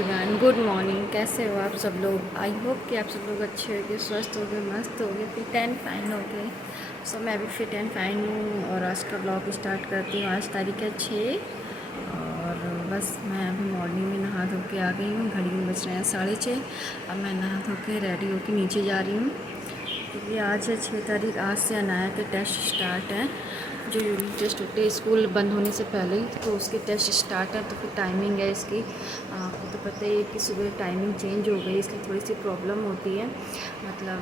Everyone, good morning. कैसे हो आप सब लोग? आई होप कि आप सब लोग अच्छे होंगे, स्वस्थ होंगे, मस्त होंगे, फिट एंड फाइन होंगे। सो मैं भी फिट एंड फाइन हूँ और आज का ब्लॉग स्टार्ट करती हूँ। आज तारीख है 6 और बस मैं अभी मॉर्निंग में नहा धो के आ गई हूँ। घड़ी में बज रहे हैं 6:30। अब मैं नहा धो के रेडी होकर नीचे जा रही हूँ क्योंकि आज है 6 तारीख। आज से अनाया के टेस्ट स्टार्ट हैं, जो यूनिट टेस्ट होते हैं स्कूल बंद होने से पहले ही, तो उसके टेस्ट स्टार्ट है। तो फिर टाइमिंग है इसकी, आपको तो पता ही है कि सुबह टाइमिंग चेंज हो गई, इसलिए थोड़ी सी प्रॉब्लम होती है। मतलब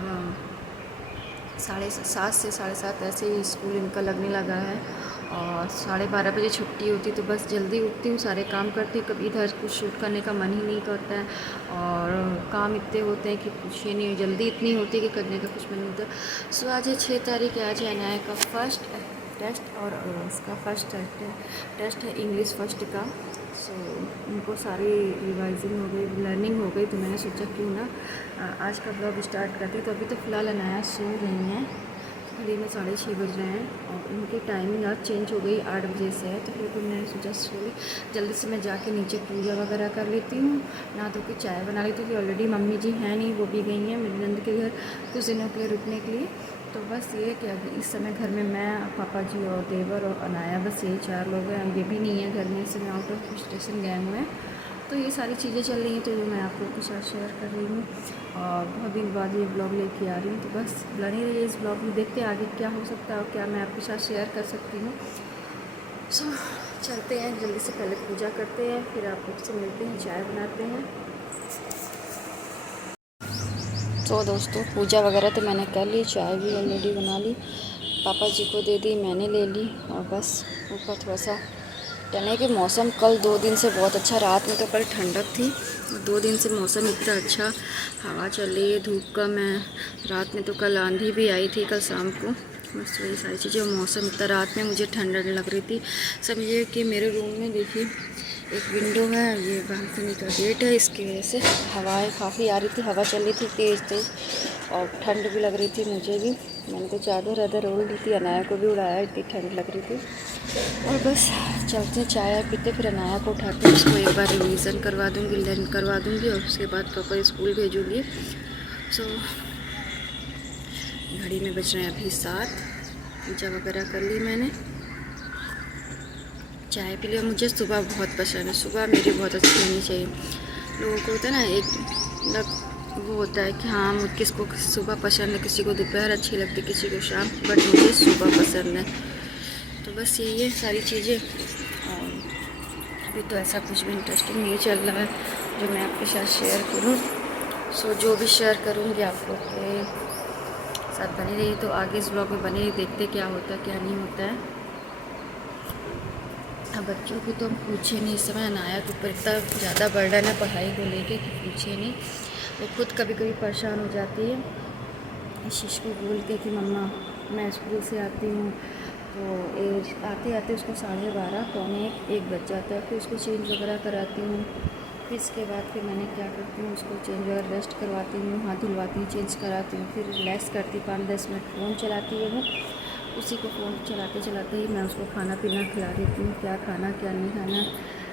7:30 से 7:30 ऐसे ही स्कूल इनका लगने लगा है और 12:30 बजे छुट्टी होती। तो बस जल्दी उठती हूँ, सारे काम करती हूँ, कभी इधर कुछ शूट करने का मन ही नहीं करता है और काम इतने होते हैं कि पूछिए नहीं, जल्दी इतनी होती है कि करने का कुछ मन नहीं होता। सो आज है 6 तारीख है, आज है अनाया का फर्स्ट टेस्ट और उसका फर्स्ट टेस्ट है इंग्लिश फर्स्ट का। सो उनको सारी रिवाइजिंग हो गई, लर्निंग हो गई, तो मैंने सोचा क्यों ना आज का ब्लॉग स्टार्ट करते। तो अभी तो फ़िलहाल अनाया सो रही हैं, घड़ी में 6:30 बज रहे हैं और उनकी टाइमिंग आज चेंज हो गई, 8 बजे से है। तो फिर मैंने सोचा सो जल्दी से मैं जाके नीचे पूजा वगैरह कर लेती हूँ, नहा धो के चाय बना लेती हूँ। ऑलरेडी मम्मी जी हैं नहीं, वो भी गई हैं मेरी नंद के घर कुछ दिनों के लिए रुकने के लिए। तो बस ये कि अभी इस समय घर में मैं, पापा जी और देवर और अनाया, बस यही 4 लोग हैं। ये भी नहीं है घर में, इस समय आउट ऑफ स्टेशन गए हुए हैं। तो ये सारी चीज़ें चल रही हैं, तो मैं आप लोग के साथ शेयर कर रही हूँ और बहुत दिन बाद ये ब्लॉग लेके आ रही हूँ। तो बस बनी रहिए इस ब्लॉग में, देखते हैं आगे क्या हो सकता है और क्या मैं आपके साथ शेयर कर सकती हूँ। सो चलते हैं, जल्दी से पहले पूजा करते हैं, फिर आप लोग से मिलते हैं, चाय बनाते हैं। तो दोस्तों पूजा वगैरह तो मैंने कर ली, चाय भी ऑलरेडी बना ली, पापा जी को दे दी, मैंने ले ली। और बस ऊपर थोड़ा सा टहलने के मौसम कल 2 दिन से बहुत अच्छा, रात में तो कल ठंडक थी, 2 दिन से मौसम इतना अच्छा, हवा चल रही है, धूप कम है। रात में तो कल आंधी भी आई थी कल शाम को। बस वही सारी चीज़ें, मौसम इतना, रात में मुझे ठंडक लग रही थी। समझिए कि मेरे रूम में देखिए एक विंडो है, ये बालकनी का गेट है, इसकी वजह से हवाएं काफ़ी आ रही थी, हवा चल रही थी तेज़ तेज़ और ठंड भी लग रही थी मुझे भी। मैंने तो चादर अदर ओढ़ ली थी, अनाया को भी उड़ाया, इतनी ठंड लग रही थी। और बस चलते चाय पीते, फिर अनाया को उठाते उसको एक बार रिवीज़न करवा दूँगी, लर्न करवा दूँगी और उसके बाद प्रॉपर स्कूल भेजूँगी। सो घड़ी में बज रहे हैं अभी 7। पूजा वगैरह कर ली मैंने, चाय पी लिया। मुझे सुबह बहुत पसंद है, सुबह मेरी बहुत अच्छी होनी चाहिए। लोगों को होता है ना एक वो होता है कि हाँ किसको सुबह पसंद है, किसी को दोपहर अच्छी लगती, किसी को शाम, बट मुझे सुबह पसंद है। तो बस यही है सारी चीज़ें। और अभी तो ऐसा कुछ भी इंटरेस्टिंग नहीं चल रहा है जो मैं आपके साथ शेयर करूँ। सो जो भी शेयर करूँगी आप लोग के साथ बनी रही, तो आगे इस ब्लॉग में बने रही, देखते क्या होता है क्या नहीं होता है। अब बच्चों की तो पूछे नहीं, इस समय अनाया के ऊपर इतना ज़्यादा बर्डन है पढ़ाई को लेके कि पूछे नहीं। वो खुद कभी कभी परेशान हो जाती है इस चीज़ को बोल के कि मम्मा मैं स्कूल से आती हूँ तो आते आते उसको 12:30 पौने 1 बज जाता है। फिर उसको चेंज वगैरह कराती हूँ, फिर इसके बाद फिर मैंने क्या करती हूँ, उसको चेंज वगैरह रेस्ट करवाती हूँ, हाथ धुलवाती हूँ, चेंज कराती हूँ, फिर रिलैक्स करती 5-10 मिनट फ़ोन चलाती है वो। उसी को फ़ोन चलाते चलाते ही मैं उसको खाना पीना खिला देती हूँ, क्या खाना क्या नहीं खाना।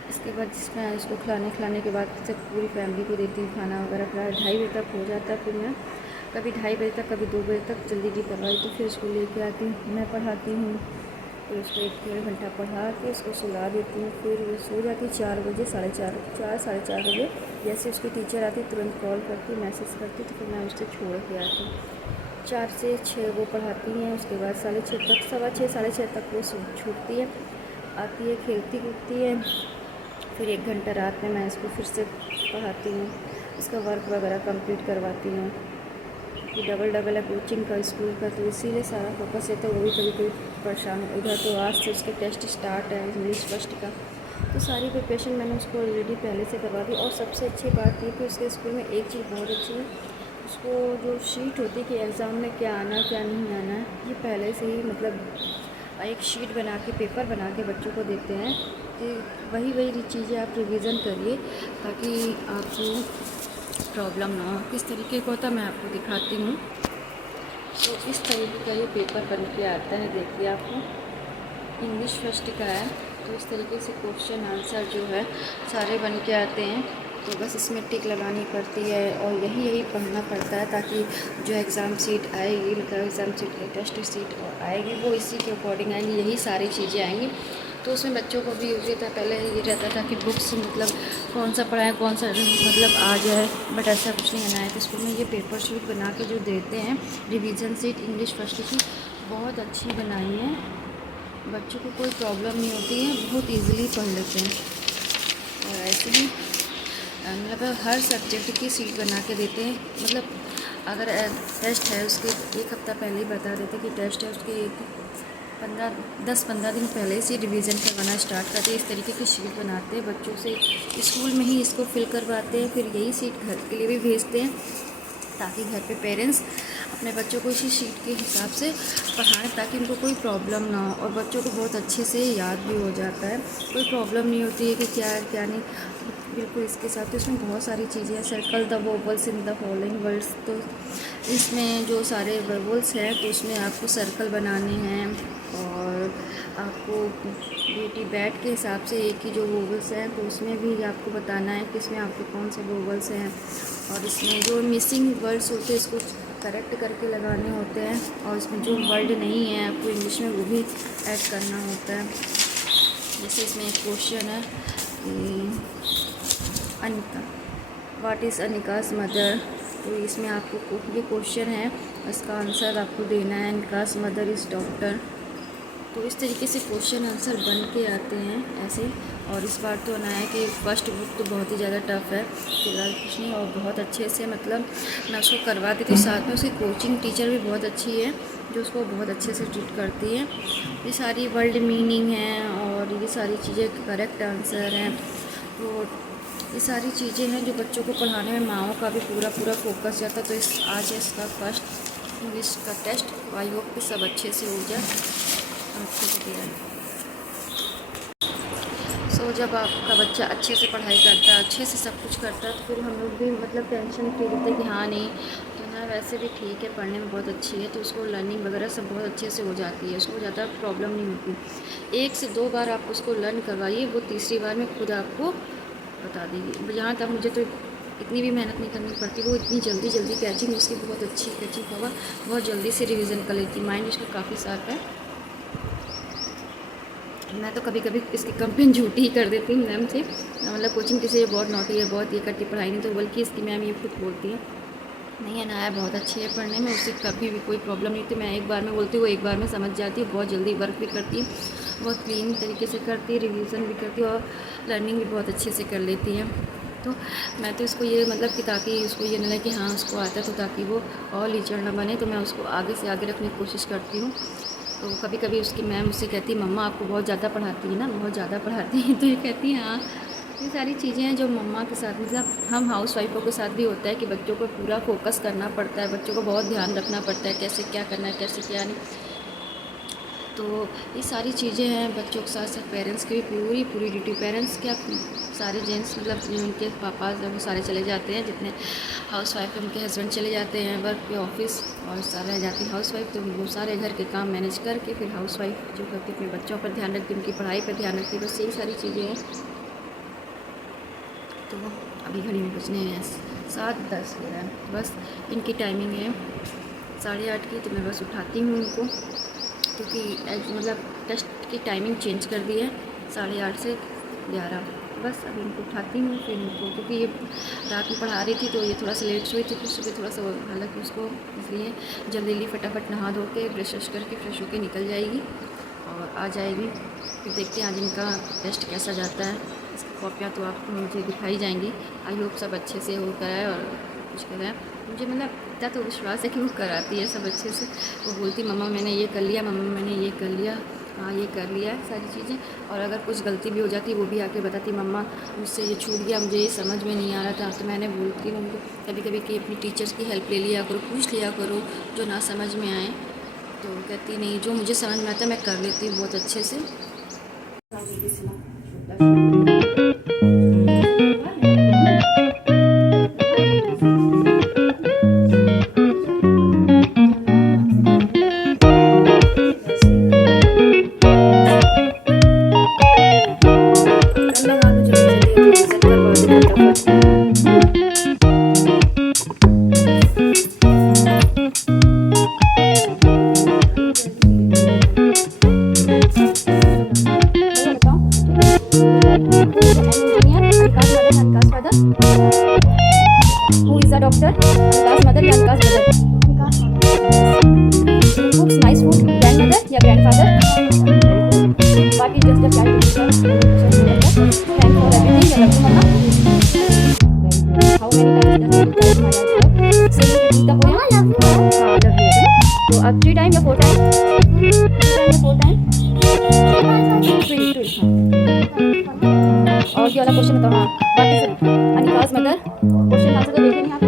इसके बाद जिसमें उसको खिलाने के बाद सब पूरी फैमिली को देती हूँ खाना वगैरह खिला। 2:30 बजे तक हो जाता है, फिर मैं कभी 2:30 बजे तक, कभी 2 बजे तक जल्दी करवाई तो फिर उसको लेके आती हूँ, मैं पढ़ाती हूँ, फिर उसको 1-1.5 घंटा पढ़ा के उसको सुला देती हूँ। फिर वो सो जाती 4 बजे, 4:30 बजे। जैसे उसकी टीचर आती तुरंत कॉल करती, मैसेज करती, तो फिर मैं उससे छोड़ के आती हूँ। 4 से 6 वो पढ़ाती हैं, उसके बाद 6:30 तक, 6:15 6:30 तक वो छूटती है, आती है, खेलती कूदती है। फिर 1 घंटा रात में मैं इसको फिर से पढ़ाती हूँ, इसका वर्क वगैरह कंप्लीट करवाती हूँ। कि डबल है कोचिंग का, स्कूल का, तो इसीलिए सारा फोकस है। तो वो भी कभी कभी परेशान इधर। तो आज से उसके टेस्ट स्टार्ट है इंग्लिश फर्स्ट का, तो सारी प्रिपरेशन मैंने उसको ऑलरेडी पहले से करवा दी। और सबसे अच्छी बात ये कि उसके स्कूल में एक चीज़ बहुत अच्छी है, उसको जो शीट होती है कि एग्ज़ाम में क्या आना क्या नहीं आना, ये पहले से ही मतलब एक शीट बना के, पेपर बना के बच्चों को देते हैं कि वही चीज़ें आप रिवीज़न करिए ताकि आपको प्रॉब्लम ना हो। किस तरीके का होता है मैं आपको दिखाती हूँ। तो इस तरीके का ये पेपर बन के आता है, देखिए आपको इंग्लिश फर्स्ट का है। तो इस तरीके से क्वेश्चन आंसर जो है सारे बन के आते हैं। तो बस इसमें टिक लगानी पड़ती है और यही पढ़ना पड़ता है ताकि जो एग्ज़ाम सीट आएगी, मतलब एग्ज़ाम सीट की टेस्ट सीट आएगी वो इसी के अकॉर्डिंग आएंगी, यही सारी चीज़ें आएंगी। तो उसमें बच्चों को भी ये था, पहले ये रहता था कि बुक्स मतलब कौन सा पढ़ाएं, कौन सा मतलब आ जाए, बट ऐसा कुछ नहीं बनाया। तो स्कूल में ये पेपर शीट बना के जो देते हैं, रिवीजन सीट इंग्लिश फर्स्ट की बहुत अच्छी बनाई है, बच्चों को कोई प्रॉब्लम नहीं होती है, बहुत ईजिली पढ़ लेते हैं। और ऐसे ही मतलब हर सब्जेक्ट की सीट बना के देते हैं, मतलब अगर टेस्ट है उसके एक हफ़्ता पहले ही बता देते कि टेस्ट है, उसके 10-15 दिन पहले से रिवीजन करवाना स्टार्ट करते हैं। इस तरीके की शीट बनाते हैं, बच्चों से स्कूल में ही इसको फिल करवाते हैं, फिर यही सीट घर के लिए भी भेजते हैं ताकि घर पे पेरेंट्स अपने बच्चों को इसी शीट के हिसाब से पढ़ाएं ताकि उनको कोई प्रॉब्लम ना हो, और बच्चों को बहुत अच्छे से याद भी हो जाता है, कोई प्रॉब्लम नहीं होती है कि क्या है क्या नहीं, बिल्कुल इसके साथ। तो इसमें बहुत सारी चीज़ें हैं, circle the vowels in the following words, तो इसमें जो सारे वोवल्स हैं तो उसमें आपको सर्कल बनाने हैं, और आपको बेटी बैट के हिसाब से एक ही जो वोवल्स हैं तो उसमें भी आपको बताना है कि इसमें आपके कौन से वोवल्स हैं, और इसमें जो मिसिंग वर्ड्स होते हैं इसको करेक्ट करके लगाने होते हैं, और इसमें जो वर्ड नहीं है आपको इंग्लिश में वो भी ऐड करना होता है। जैसे इसमें एक क्वेश्चन है कि अनिका, व्हाट इज़ अनिकास मदर, तो इसमें आपको ये क्वेश्चन है, इसका आंसर आपको देना है, अनिकास मदर इज़ डॉक्टर। तो इस तरीके से क्वेश्चन आंसर बन के आते हैं ऐसे। और इस बार तो ना है कि फ़र्स्ट बुक तो बहुत ही ज़्यादा टफ़ है फिलहाल कुछ नहीं, और बहुत अच्छे से मतलब मैं उसको करवा देती हूँ, साथ में उसकी कोचिंग टीचर भी बहुत अच्छी है जो उसको बहुत अच्छे से ट्रीट करती है। ये सारी वर्ल्ड मीनिंग है और ये सारी चीज़ें करेक्ट आंसर हैं, तो ये सारी चीज़ें हैं जो बच्चों को पढ़ाने में माओं का भी पूरा फोकस जाता है। तो आज है इसका फर्स्ट इंग्लिश का टेस्ट, आई होप कि सब अच्छे से हो जाए, अच्छे से दिया है। सो जब आपका बच्चा अच्छे से पढ़ाई करता है, अच्छे से सब कुछ करता है, तो फिर हम लोग भी मतलब टेंशन फ्री रहते हैं कि हाँ नहीं तो ना वैसे भी ठीक है, पढ़ने में बहुत अच्छी है, तो उसको लर्निंग वगैरह सब बहुत अच्छे से हो जाती है, उसको ज़्यादा प्रॉब्लम नहीं होती। 1 से 2 बार आप उसको लर्न करवाइए, वो तीसरी बार में खुद आपको बता देगी। जहाँ तक मुझे तो इतनी भी मेहनत नहीं करनी पड़ती, वो इतनी जल्दी कैचिंग उसकी बहुत अच्छी कैचिंग होगा, बहुत जल्दी से रिविज़न कर लेती, माइंड उसका काफ़ी शार्प है। मैं तो कभी कभी इसकी कंप्लेन झूठी ही कर देती हूँ मैम से, मतलब कोचिंग टीचर ये बहुत नोटी है, बहुत ये करती पढ़ाई नहीं, तो बल्कि इसकी मैम ये खुद बोलती है नहीं है ना, बहुत अच्छी है पढ़ने में, उससे कभी भी कोई प्रॉब्लम नहीं थी। मैं एक बार में बोलती हूँ वो एक बार में समझ जाती है, बहुत जल्दी वर्क भी करती है, बहुत क्लीन तरीके से करती है, रिवीजन भी करती है और लर्निंग भी बहुत अच्छे से कर लेती है। तो मैं तो इसको ये मतलब कि ताकि उसको ये ना लगे कि हाँ उसको आता है, तो ताकि वो और लीचड़ ना बने, तो मैं उसको आगे से आगे रखने की कोशिश करती हूँ। तो कभी कभी उसकी मैम उससे कहती है मम्मा आपको बहुत ज़्यादा पढ़ाती है ना, बहुत ज़्यादा पढ़ाती हैं, तो ये कहती है हाँ। ये सारी चीज़ें हैं जो मम्मा के साथ मतलब हम हाउस वाइफों के साथ भी होता है कि बच्चों को पूरा फोकस करना पड़ता है, बच्चों को बहुत ध्यान रखना पड़ता है कैसे क्या करना है कैसे क्या नहीं। तो ये सारी चीज़ें हैं बच्चों के साथ साथ पेरेंट्स की भी पूरी ड्यूटी। पेरेंट्स क्या सारे जेंट्स मतलब उनके पापा जब वो सारे चले जाते हैं, जितने हाउस वाइफ उनके हस्बैंड चले जाते हैं वर्क पे ऑफिस, और सारा रह जाती है हाउस वाइफ, तो वो सारे घर के काम मैनेज करके फिर हाउस वाइफ जो करती है अपने बच्चों पर ध्यान रखती है, उनकी पढ़ाई पर ध्यान रखती है, बस यही सारी चीज़ें हैं। तो अभी घड़ी में बजने हैं 7:10 हो रहा है, बस इनकी टाइमिंग है 8:30 की, तो मैं बस उठाती हूँ उनको क्योंकि मतलब टेस्ट की टाइमिंग चेंज कर दी है 8:30 से 11। बस अभी इनको उठाती हूँ फिर इनको, क्योंकि ये रात में पढ़ा रही थी तो ये थोड़ा सा लेट सोई थी, तो सुबह थोड़ा सा हालांकि उसको इसलिए जल्दी फटाफट नहा धो के ब्रश करके फ्रेश होकर निकल जाएगी और आ जाएगी। फिर देखते हैं आज इनका टेस्ट कैसा जाता है। इसकी कॉपियाँ तो आपको मुझे दिखाई जाएंगी, आई होप सब अच्छे से हो कराए और कुछ कराए। मुझे मतलब इतना तो विश्वास है कि वो कराती है सब अच्छे से। वो बोलती मम्मा मैंने ये कर लिया, मम्मा मैंने ये कर लिया, हाँ ये कर लिया है सारी चीज़ें। और अगर कुछ गलती भी हो जाती है वो भी आके बताती मम्मा मुझसे ये छूट गया, मुझे ये समझ में नहीं आ रहा था। तो मैंने बोलती हूँ उनको कभी कभी कि अपनी टीचर्स की हेल्प ले लिया करो, पूछ लिया करो जो ना समझ में आए। तो कहती नहीं जो मुझे समझ में आता है मैं कर लेती हूँ बहुत अच्छे से। लगा लो जल्दी जल्दी, रिविज़न करवा दो फटाफट। अब 3 टाइम या 4 टाइम? 4 टाइम? 3 और ये वाला क्वेश्चन बताओ। हाँ, बाकी सब अनिकाज मदर क्वेश्चन आंसर तो देखेंगे यहाँ पे।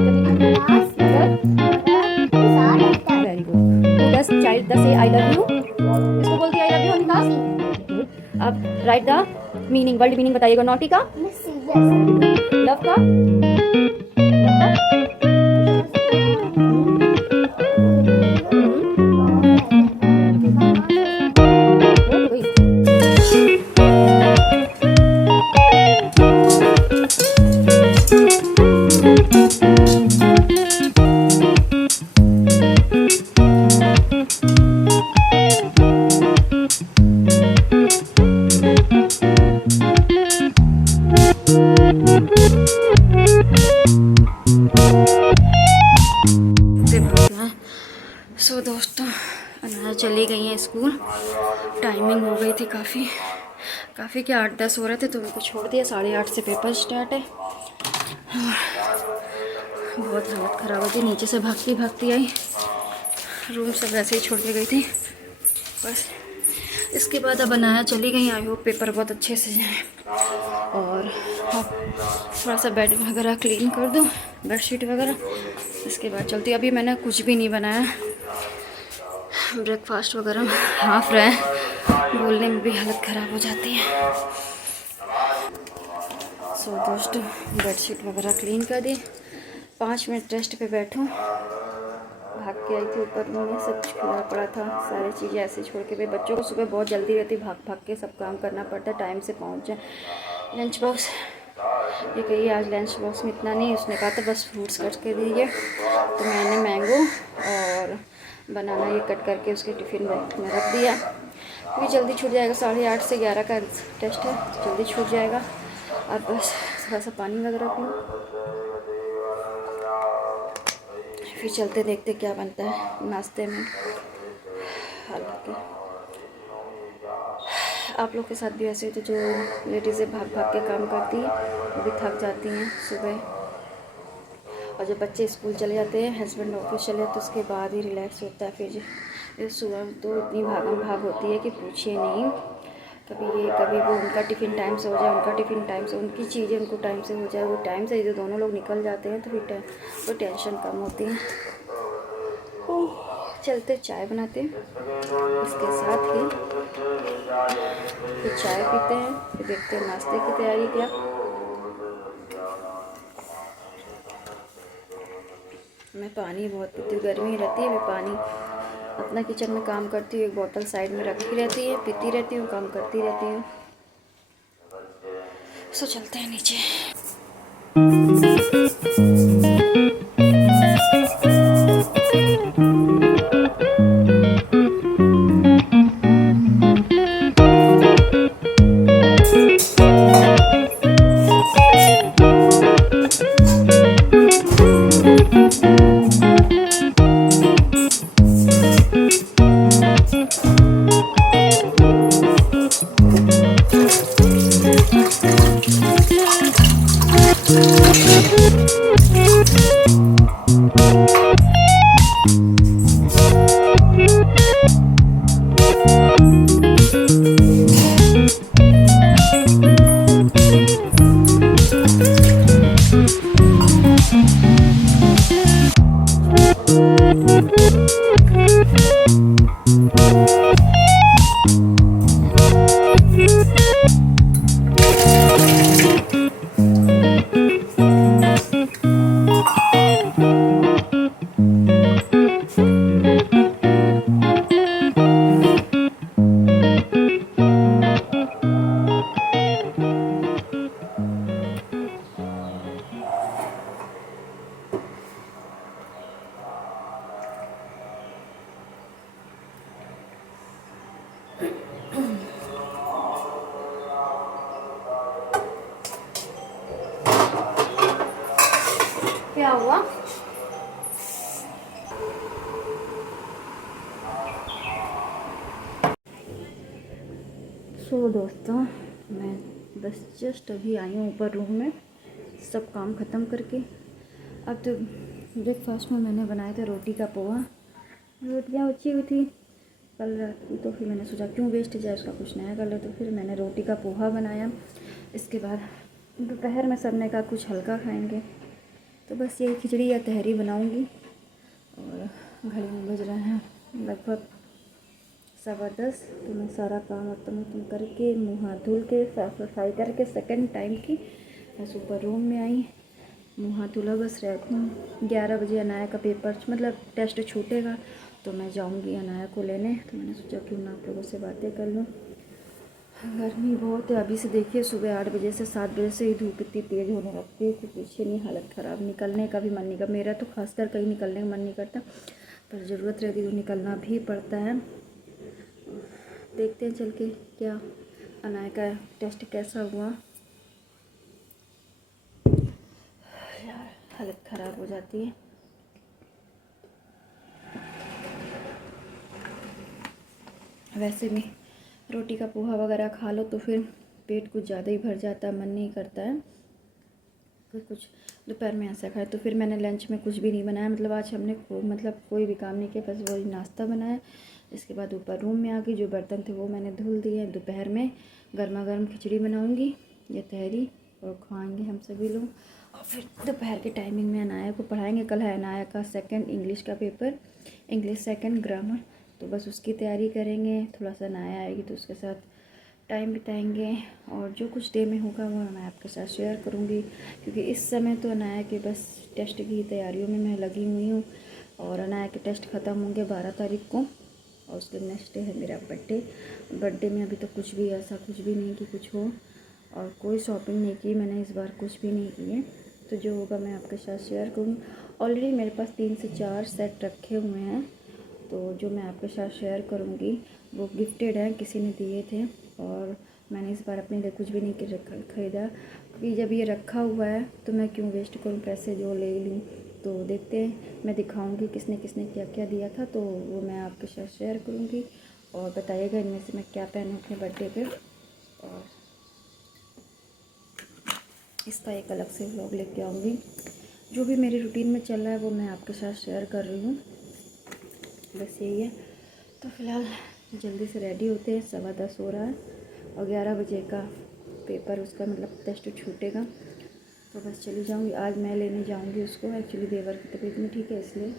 Very good. Who does child the से आई लव यू? किसको बोलती है आई लव यू अनिकाज? अब write the meaning, word meaning बताइएगा। नॉटी का, लव का, सो दोस्तों अनाया चली गई हैं स्कूल। टाइमिंग हो गई थी काफ़ी क्या 8-10 हो रहे थे तो उनको छोड़ दिया। 8:30 से पेपर स्टार्ट है। बहुत हालत ख़राब हो गई। नीचे से भागती आई, रूम सब वैसे ही छोड़ के गई थी बस। इसके बाद अब अनाया चली गई। आई होप पेपर बहुत अच्छे से जाए। और थोड़ा सा बेड वगैरह क्लीन कर दूँ, बेडशीट वगैरह। इसके बाद चलती। अभी मैंने कुछ भी नहीं बनाया, ब्रेकफास्ट वगैरह हाफ रहे, बोलने में भी हालत ख़राब हो जाती है। सो दोस्तों बेडशीट वगैरह क्लीन कर दी। 5 मिनट रेस्ट पे बैठूं। भाग के आई थी ऊपर रूम में, सब खुला पड़ा था, सारी चीज़ें ऐसे छोड़ के। भाई बच्चों को सुबह बहुत जल्दी रहती, भाग के सब काम करना पड़ता है, टाइम से पहुँच जाए। लंच बॉक्स ये कही आज लंच बॉक्स में इतना नहीं, उसने कहा था बस फ्रूट्स कट के दीजिए। तो मैंने मैंगो और बनाना ये कट करके उसके टिफ़िन बैग में रख दिया, क्योंकि जल्दी छूट जाएगा। 8:30 से 11 का टेस्ट है, जल्दी छूट जाएगा। और बस थोड़ा सा पानी वगैरह पीऊँ, फिर चलते देखते क्या बनता है नाश्ते में। हालांकि आप लोग के साथ भी ऐसे तो जो लेडीज़ें भाग के काम करती हैं वो भी थक जाती हैं सुबह। और जब बच्चे स्कूल चले जाते हैं, हस्बैंड ऑफिस चले जाते हैं, तो उसके बाद ही रिलैक्स होता है। फिर सुबह तो इतनी भागम भाग होती है कि पूछिए नहीं। कभी ये कभी वो, उनका टिफ़िन टाइम से हो जाए, उनका टिफ़िन टाइम से, उनकी चीज़ें उनको टाइम से हो जाए। वो टाइम से जो दोनों लोग निकल जाते हैं तो फिर वो टेंशन कम होती है। चलते चाय बनाते हैं, इसके साथ ही फिर चाय पीते हैं, फिर देखते हैं नाश्ते की तैयारी क्या। मैं पानी बहुत पीती हूँ, गर्मी रहती है, मैं पानी अपना किचन में काम करती हूँ, एक बोतल साइड में रखी रहती है, पीती रहती हूँ, काम करती रहती हूँ। सो चलते हैं नीचे। क्या हुआ? सो दोस्तों मैं बस जस्ट अभी आई हूँ ऊपर रूम में, सब काम ख़त्म करके। अब तो ब्रेकफास्ट में मैंने बनाया था रोटी का पोहा रोटियाँ बची हुई थी कल रात की, तो फिर मैंने सोचा क्यों वेस्ट जाए, उसका कुछ नया कर लो। तो फिर मैंने रोटी का पोहा बनाया। इसके बाद दोपहर में सब ने कहा कुछ हल्का खाएंगे, तो बस यही खिचड़ी या तहरी बनाऊंगी। और घड़ी में बज रहे हैं लगभग 10:15। तो मैं सारा काम खत्म करके मुँह हाथ धुल के साफ सफाई करके सेकंड टाइम की बस ऊपर रूम में आई, मुँह हाथ धुला, बस रहती हूँ। 11 बजे अनाया का पेपर मतलब टेस्ट छूटेगा, तो मैं जाऊँगी अनाया को लेने। तो मैंने सोचा क्यों ना आप लोगों से बातें कर लूँ। गर्मी बहुत है। अभी से देखिए सुबह 8 बजे से 7 बजे से ही धूप इतनी तेज़ होने लगती है कि पीछे नहीं, हालत ख़राब। निकलने का भी मन नहीं करता, मेरा तो खासकर कहीं निकलने का मन नहीं करता, पर ज़रूरत रहती तो निकलना भी पड़ता है। देखते हैं चल के क्या अनाया का टेस्ट कैसा हुआ। यार हालत ख़राब हो जाती है। वैसे भी रोटी का पोहा वगैरह खा लो तो फिर पेट कुछ ज़्यादा ही भर जाता है, मन नहीं करता है फिर कुछ दोपहर में ऐसा खाए। तो फिर मैंने लंच में कुछ भी नहीं बनाया, मतलब आज हमने कोई भी काम नहीं किया, बस वही नाश्ता बनाया। इसके बाद ऊपर रूम में आ गई, जो बर्तन थे वो मैंने धुल दिए। दोपहर में गर्मा गर्म खिचड़ी बनाऊँगी या तहरी और खाएँगे हम सभी लोग। और फिर दोपहर के टाइमिंग में अनाया को पढ़ाएँगे। कल है अनाया का सेकंड इंग्लिश का पेपर, इंग्लिश सेकंड ग्रामर, तो बस उसकी तैयारी करेंगे। थोड़ा सा अनाया आएगी तो उसके साथ टाइम बिताएंगे, और जो कुछ डे में होगा वो मैं आपके साथ शेयर करूंगी, क्योंकि इस समय तो अनाया के बस टेस्ट की तैयारियों में मैं लगी हुई हूँ। और अनाया के टेस्ट ख़त्म होंगे 12 तारीख को, और उसके नेक्स्ट डे है मेरा बर्थडे में अभी तो कुछ भी ऐसा कुछ भी नहीं कि कुछ हो, और कोई शॉपिंग नहीं की मैंने इस बार, कुछ भी नहीं की है। तो जो होगा मैं आपके साथ शेयर करूँगी। ऑलरेडी मेरे पास 3 से 4 सेट रखे हुए हैं, तो जो मैं आपके साथ शेयर करूँगी वो गिफ्टेड हैं, किसी ने दिए थे। और मैंने इस बार अपने लिए कुछ भी नहीं ख़रीदा, क्योंकि जब ये रखा हुआ है तो मैं क्यों वेस्ट करूँ पैसे, जो ले लूँ। तो देखते हैं, मैं दिखाऊंगी किसने किसने क्या क्या दिया था, तो वो मैं आपके साथ शेयर करूँगी। और बताइएगा इनमें से मैं क्या पहनूँ अपने बर्थडे पे, और इसका एक अलग से व्लॉग लेके आऊँगी। जो भी मेरी रूटीन में चल रहा है वो मैं आपके साथ शेयर कर रही हूँ, बस यही है। तो फिलहाल जल्दी से रेडी होते हैं, 10:15 हो रहा है, और 11 बजे का पेपर उसका मतलब टेस्ट छूटेगा, तो बस चली जाऊंगी। आज मैं लेने जाऊंगी उसको, एक्चुअली देवर की तबीयत में ठीक है इसलिए।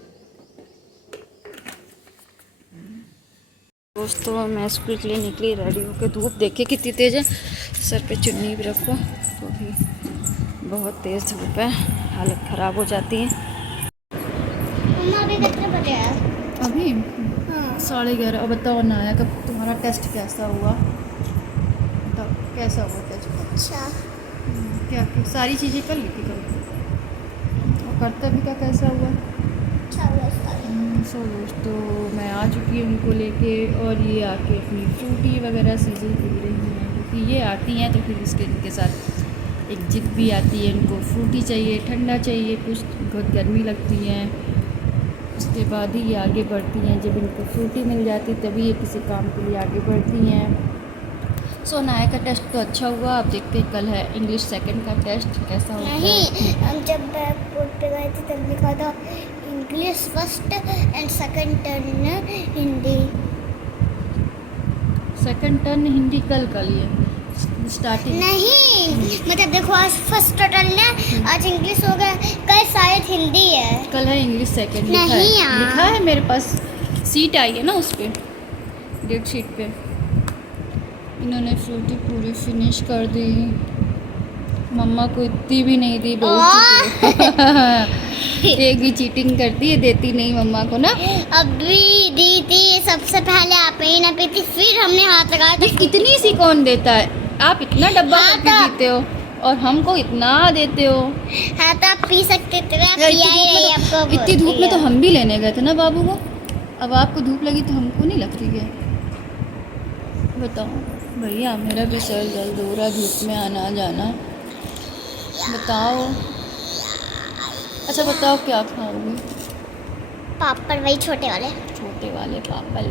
दोस्तों मैं स्कूल के लिए निकली रेडी होकर, धूप देखिए कितनी तेज़ है, सर पे चुन्नी भी रखो तो भी बहुत तेज़ धूप है, हालत ख़राब हो जाती है। अभी कितने बजे है? अभी हाँ। 11:30। अब बताओ अनाया का तुम्हारा टेस्ट कैसा हुआ, बताओ कैसा हुआ टेस्ट? अच्छा। क्या सारी चीज़ें कर ली थी कल, और करता भी क्या कैसा हुआ? अच्छा हुआ सारा। सो दोस्तों मैं आ चुकी हूँ उनको लेके, और ये आके अपनी फ्रूटी वगैरह चीज़ें पी रही हैं, क्योंकि ये आती हैं तो फिर इसके इनके साथ एक जिद भी आती है, इनको फ्रूटी चाहिए, ठंडा चाहिए, कुछ बहुत गर्मी लगती है, उसके बाद ही ये आगे बढ़ती हैं। जब इनको फ्रूटी मिल जाती तभी ये किसी काम के लिए आगे बढ़ती हैं। सो अनाया का टेस्ट तो अच्छा हुआ। आप देखते हैं कल है इंग्लिश सेकंड का टेस्ट, कैसा होता है? नहीं, हम जब बैक बोर्ड पे गए थे तब लिखा था English first and second turn Hindi. Second turn Hindi कल का लिए स्टार्टिंग नहीं, मतलब देखो आज फर्स्ट टर्न है, आज इंग्लिश हो गया, कल शायद हिंदी है। कल है इंग्लिश सेकंड। नहीं यार। लिखा है मेरे पास, सीट आई है ना उस पर, डेट शीट पे। इन्होंने फ्रूटी पूरी फिनिश कर दी, मम्मा को इतनी भी नहीं दी, बहुत एक भी चीटिंग करती है, देती नहीं मम्मा को ना। अभी दी थी सबसे पहले आप ही ना पी थी, फिर हमने हाथ लगाया था। इतनी सी कौन देता है, आप इतना डब्बा हाँ करके तो- देते हो और हमको इतना देते हो। हाँ तो आप पी सकते थे, आप यार, पिया ही नहीं, आपको इतनी धूप बोलती में तो है। हम भी लेने गए थे ना बाबू को, अब आपको धूप लगी तो हमको नहीं लगती है? बताओ भैया, मेरा भी सर दर्द हो रहा, धूप में आना जाना, बताओ। अच्छा बताओ क्या खाओगे? पापड़ वही छोटे वाले। छोटे वाले पापड़,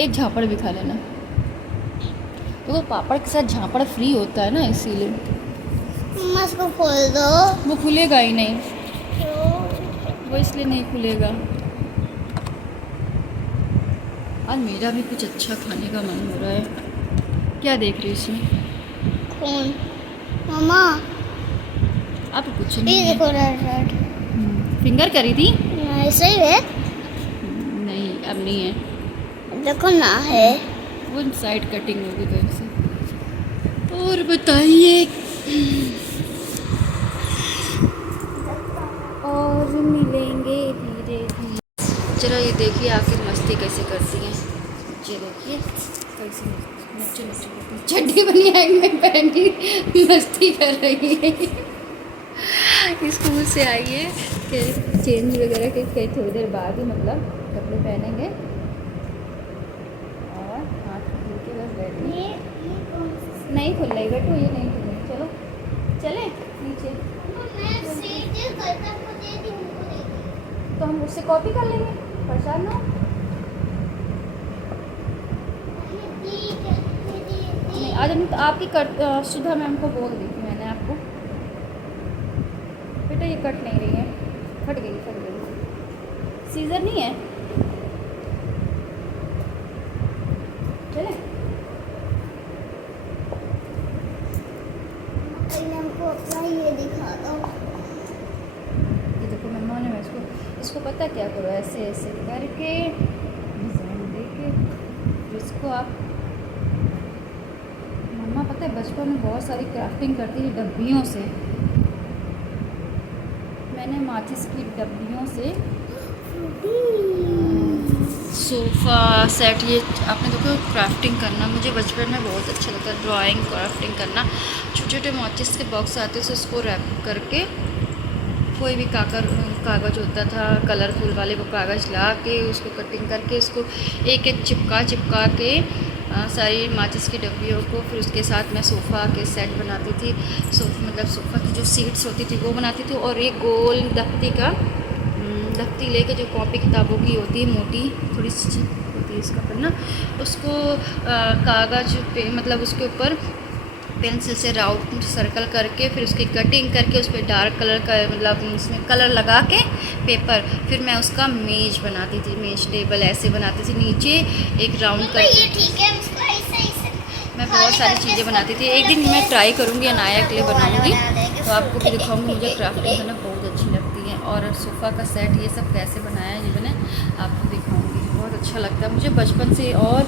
एक झापड़ भी खा लेना, तो पापड़ के साथ झापड़ फ्री होता है ना, इसीलिए। मम्मा इसको खोल दो। वो खुलेगा ही नहीं, क्यों? वो इसलिए नहीं खुलेगा। आज मेरा भी कुछ अच्छा खाने का मन हो रहा है। क्या देख रही इसमें? कौन? मामा अब कुछ ये नहीं है। देखो रेड रेड। फिंगर करी थी? ऐसा ही है। नहीं, अब नहीं है। देखो ना है। वो साइड कटिंग होगी तो से। और बताइए। और मिलेंगे धीरे धीरे। जरा ये देखिए आके मस्ती कैसे करती हैं। ये देखिए कैसे नच्चे नच्चे करती हैं। चड्डी बनियान में पहन के मस्ती कर रही है। स्कूल से आई है कि चेंज वगैरह के फिर थोड़ी देर बाद ही मतलब कपड़े पहनेंगे और हाथ धो के बस बैठी। ये कौन सा? नहीं खुल रही बेटू, ये नहीं खुल रही। चलो चले नीचे। मैं सीधे करता को दे दी, उनको दे दी। तो हम उससे कॉपी कर लेंगे, परेशान ना हो। नहीं आज हम तो आपकी कट सुधा मैम को बोल दी थी मैंने आपको। बेटा ये कट नहीं रही है, फट गई फट गई। सीजर नहीं है। चले हमको अपना ये दिखा दो। ये देखो मम्मा ने इसको पता क्या करो, ऐसे ऐसे करके डिज़ाइन दे के जिसको आप मम्मा पता है बचपन में बहुत सारी क्राफ्टिंग करती थी डब्बियों से। मैंने माचिस की डब्बियों से सोफ़ा सेट, ये आपने देखो क्राफ्टिंग करना मुझे बचपन में बहुत अच्छा लगता है। ड्राइंग क्राफ्टिंग करना, छोटे छोटे माचिस के बॉक्स आते थे उसको रैप करके कोई भी कागज़ होता था कलरफुल वाले, वो कागज़ ला के उसको कटिंग करके उसको एक एक चिपका के सारी माचिस की डब्बियों को फिर उसके साथ मैं सोफ़ा के सेट बनाती थी। मतलब सोफ़ा की जो सीट्स होती थी वो बनाती थी और एक गोल दफ्ती लेके जो कॉपी किताबों की होती है मोटी थोड़ी सी होती है इसका पन्ना, उसको कागज़ पे मतलब उसके ऊपर पेंसिल से राउंड सर्कल करके फिर उसकी कटिंग करके उस पर डार्क कलर का मतलब उसमें कलर लगा के पेपर, फिर मैं उसका मेज बनाती थी, मेज टेबल ऐसे बनाती थी। नीचे एक राउंड करके ये ठीक है, उसको ऐसे ऐसे मैं बहुत सारी चीज़ें बनाती थी। एक दिन मैं ट्राई करूँगी अनाया के लिए बनाऊँगी तो आपको भी दिखाऊँगी। मुझे क्राफ्टिंग करना बहुत अच्छी लगती है और सोफ़ा का सेट ये सब कैसे बनाया है ये मैंने आपको दिखाऊँगी। बहुत अच्छा लगता है मुझे बचपन से और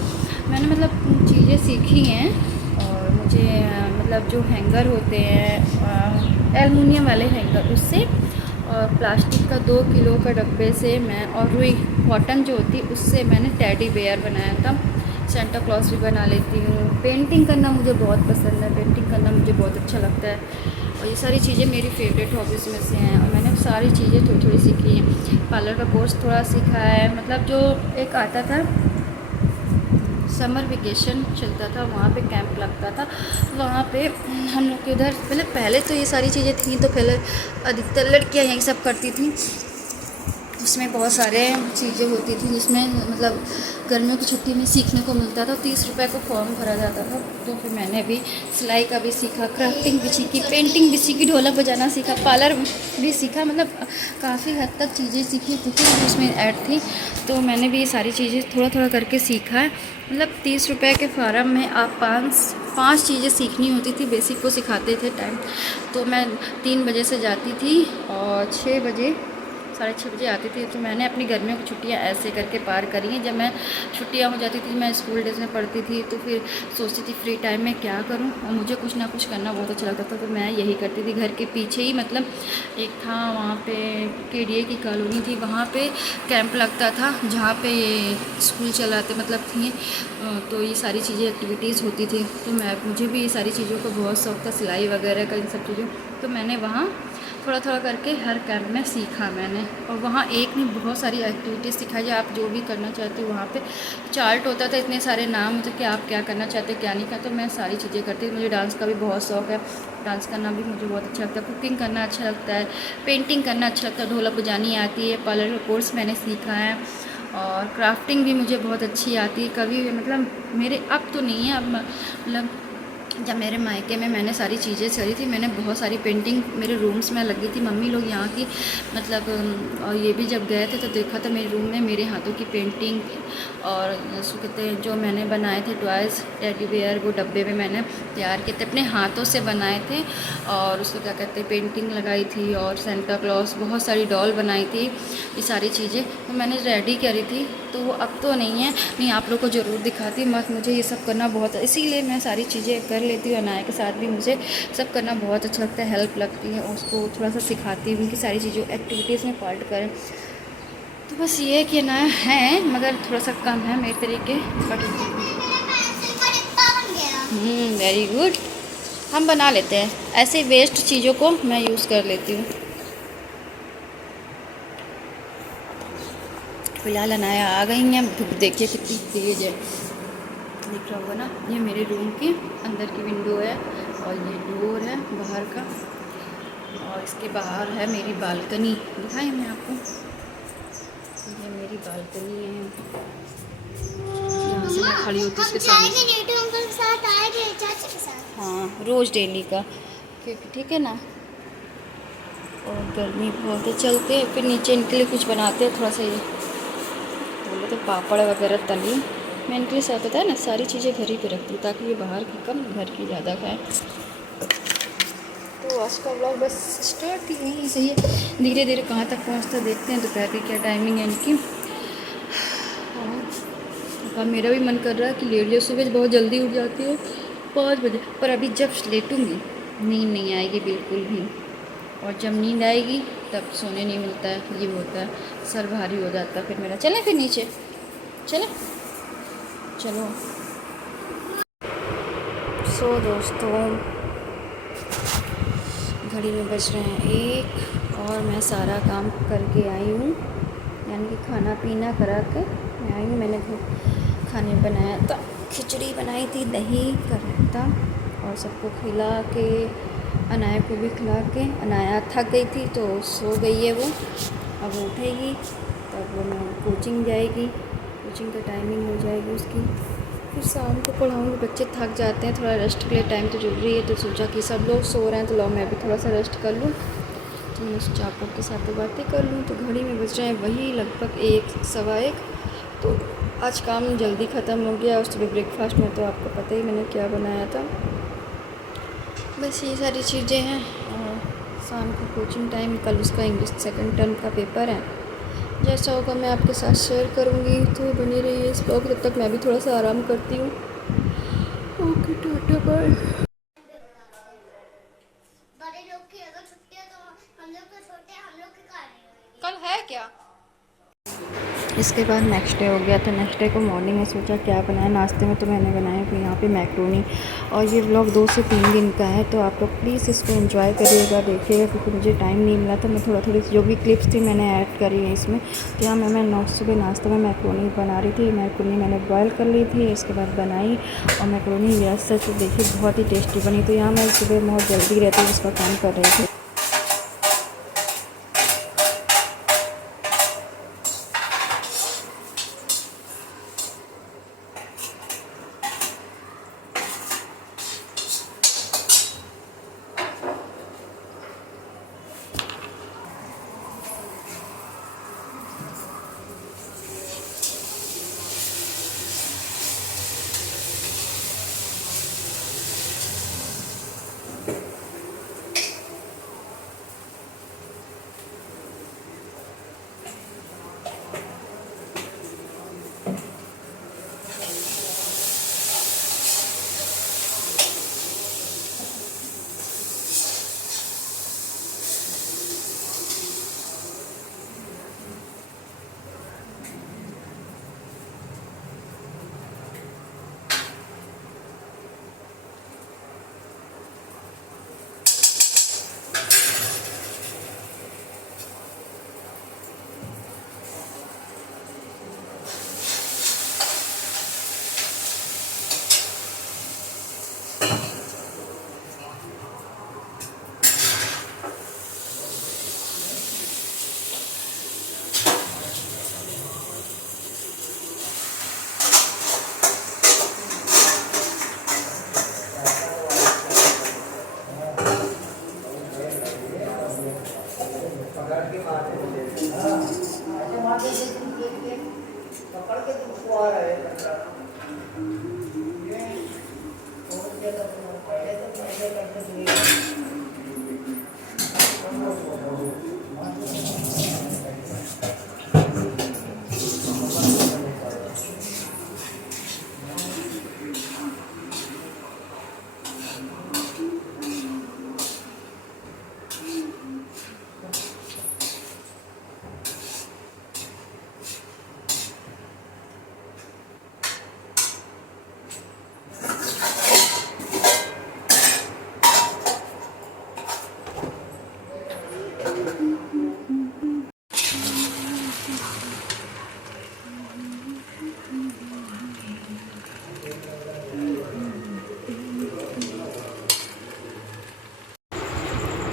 मैंने मतलब चीज़ें सीखी हैं। और मुझे मतलब जो हैंगर होते हैं एलुमिनियम वाले हैंगर उससे और प्लास्टिक का 2 किलो का डब्बे से मैं और रुई कॉटन जो होती उससे मैंने टेडी बेयर बनाया था। सेंटा क्लॉज भी बना लेती हूँ। पेंटिंग करना मुझे बहुत पसंद है, पेंटिंग करना मुझे बहुत अच्छा लगता है और ये सारी चीज़ें मेरी फेवरेट हॉबीज़ में से हैं और मैंने सारी चीज़ें थोड़ी थोड़ी सीखी हैं। पार्लर का कोर्स थोड़ा सीखा है, मतलब जो एक आता था समर वेकेशन चलता था वहाँ पे कैंप लगता था, वहाँ पे हम लोग के उधर पहले तो ये सारी चीज़ें थी तो पहले अधिकतर लड़कियाँ यही सब करती थी। उसमें बहुत सारे चीज़ें होती थी जिसमें मतलब गर्मियों की छुट्टी में सीखने को मिलता था। 30 रुपए को फॉर्म भरा जाता था। तो फिर मैंने भी सिलाई का भी सीखा, क्राफ्टिंग भी सीखी, पेंटिंग भी सीखी, ढोलक बजाना सीखा, पार्लर भी सीखा, मतलब काफ़ी हद तक चीज़ें सीखी कुकिंग उसमें ऐड थी। तो मैंने भी ये सारी चीज़ें थोड़ा थोड़ा करके सीखा है। मतलब 30 रुपए के फॉर्म में आप पाँच चीज़ें सीखनी होती थी, बेसिक को सिखाते थे टाइम। तो मैं 3 बजे से जाती थी और 6 बजे 6:30 बजे आती थी। तो मैंने अपनी गर्मियों की छुट्टियां ऐसे करके पार करी हैं। जब मैं छुट्टियां हो जाती थी, मैं स्कूल डेज में पढ़ती थी तो फिर सोचती थी फ्री टाइम में क्या करूं और मुझे कुछ ना कुछ करना बहुत अच्छा लगता था। तो मैं यही करती थी। घर के पीछे ही मतलब एक था वहाँ पे KDA की कॉलोनी थी, वहाँ पे कैंप लगता था जहाँ पे ये स्कूल चलाते मतलब थी। तो ये सारी चीज़ें एक्टिविटीज़ होती थी। तो मुझे भी ये सारी चीज़ों का बहुत शौक था, सिलाई वगैरह का, इन सब चीज़ों। तो मैंने वहाँ थोड़ा थोड़ा करके हर कैंप में सीखा मैंने। और वहाँ एक नहीं बहुत सारी एक्टिविटीज़ सिखाई जो आप जो भी करना चाहते हो। वहाँ पे चार्ट होता था, इतने सारे नाम होते कि आप क्या करना चाहते हो क्या नहीं करते। तो मैं सारी चीज़ें करती। मुझे डांस का भी बहुत शौक है, डांस करना भी मुझे बहुत अच्छा लगता है, कुकिंग करना अच्छा लगता है, पेंटिंग करना अच्छा लगता है, ढोलक बजानी आती है, पार्लर का कोर्स मैंने सीखा है और क्राफ्टिंग भी मुझे बहुत अच्छी आती है। कभी मतलब मेरे अब तो नहीं है, अब मतलब जब मेरे मायके में मैंने सारी चीज़ें करी थी, मैंने बहुत सारी पेंटिंग मेरे रूम्स में लगी थी। मम्मी लोग यहाँ की मतलब और ये भी जब गए थे तो देखा था मेरे रूम में मेरे हाथों की पेंटिंग और उसको कहते हैं जो मैंने बनाए थे टॉयज़ टेडी बेयर, वो डब्बे में मैंने तैयार किए थे, अपने हाथों से बनाए थे। और उसको क्या कहते हैं पेंटिंग लगाई थी और सेंटा क्लॉज, बहुत सारी डॉल बनाई थी। ये सारी चीज़ें तो मैंने रेडी करी थी, तो वो अब तो नहीं है। नहीं, आप लोग को ज़रूर दिखाती, मत मुझे ये सब करना बहुत, इसीलिए मैं सारी चीज़ें कर लेती हूँ। अनाया के साथ भी मुझे सब करना बहुत अच्छा लगता है, हेल्प लगती है, उसको थोड़ा सा सिखाती हूँ कि सारी चीज़ों एक्टिविटीज़ में पार्ट करें। तो बस ये है कि अनाया है मगर थोड़ा सा कम है मेरे तरीके, बट वेरी गुड। हम बना लेते हैं ऐसे वेस्ट चीज़ों को, मैं यूज़ कर लेती हूँ। फिलहाल अनाया आ गई हैं, धूप देखिए कितनी तेज़ है, दिख रहा होगा ना। ये मेरे रूम के अंदर की विंडो है और ये डोर है बाहर का, और इसके बाहर है मेरी बालकनी। दिखाएं मैं आपको, ये मेरी बालकनी है, यहाँ से मैं खड़ी होती हूँ उसके सामने। हाँ, रोज़ डेली का, क्योंकि ठीक है ना। और गर्मी बहुत है, चलते हैं फिर नीचे इनके लिए कुछ बनाते हैं थोड़ा सा। ये बोले तो पापड़ वगैरह तली, मैं इनके लिए सब पता है ना सारी चीज़ें घर ही पे रखती हूँ ताकि ये बाहर की कम घर की ज़्यादा खाएं। तो आज का व्लॉग बस स्टार्ट यहीं से ही धीरे धीरे कहाँ तक पहुँचता देखते हैं। दोपहर की क्या टाइमिंग है इनकी। और मेरा भी मन कर रहा है कि लेट जाए, सुबह बहुत जल्दी उठ जाती है 5 बजे, पर अभी जब लेटूँगी नींद नहीं आएगी बिल्कुल भी, और जब नींद आएगी तब सोने नहीं मिलता है, ये होता है, सर भारी हो जाता है फिर मेरा। चलें फिर नीचे, चलें, चलो। सो दोस्तों, घड़ी में बज रहे हैं 1 और मैं सारा काम करके आई हूँ, यानी कि खाना पीना करा के मैं आई हूँ। मैंने खाने बनाया था, खिचड़ी बनाई थी, दही का रायता, और सबको खिला के अनाया को भी खिला के। अनाया थक गई थी तो सो गई है वो, अब वो उठेगी तब वो मैं कोचिंग जाएगी, कोचिंग का टाइमिंग हो जाएगी उसकी, फिर शाम को पढ़ाऊँगी। बच्चे थक जाते हैं, थोड़ा रेस्ट के लिए टाइम तो जरूरी है, तो सोचा कि सब लोग सो रहे हैं तो लो मैं भी थोड़ा सा रेस्ट कर लूँ। तो मैंने सोचा आप लोग के साथ तो बातें कर लूँ। तो घड़ी में बज रहे हैं वही लगभग 1 सवा 1। तो आज काम जल्दी ख़त्म हो गया। और सुबह ब्रेकफास्ट में तो आपको पता ही मैंने क्या बनाया था। बस ये सारी चीज़ें हैं। और शाम को कोचिंग टाइम, कल उसका इंग्लिश सेकंड टर्म का पेपर है। जैसा होगा मैं आपके साथ शेयर करूँगी, तो बनी रहिए इस ब्लॉग। तब तक मैं भी थोड़ा सा आराम करती हूँ। Okay, tata bye. बड़े लोग की अगर छुट्टी है तो हम लोग तो छोटे हैं, हम लोग के घर नहीं होगी। कल है क्या? इसके बाद नेक्स्ट डे हो गया। तो नेक्स्ट डे को मॉर्निंग में सोचा क्या बनाया नाश्ते में, तो मैंने बनाया फिर यहाँ पे मैक्रोनी। और ये व्लॉग 2 से 3 दिन का है, तो आप लोग प्लीज़ इसको एंजॉय करिएगा, देखिएगा, क्योंकि मुझे टाइम नहीं मिला था। मैं थोड़ी जो भी क्लिप्स थी मैंने ऐड करी है इसमें। तो यहाँ मैं सुबह नाश्ते में मैक्रोनी बना रही थी। मैक्रोनी मैंने बॉयल कर ली थी, इसके बाद बनाई, और मैक्रोनी वैसे तो देखिए बहुत ही टेस्टी बनी। तो यहाँ मैं सुबह बहुत जल्दी रहती हूँ, इसका काम कर रही थी।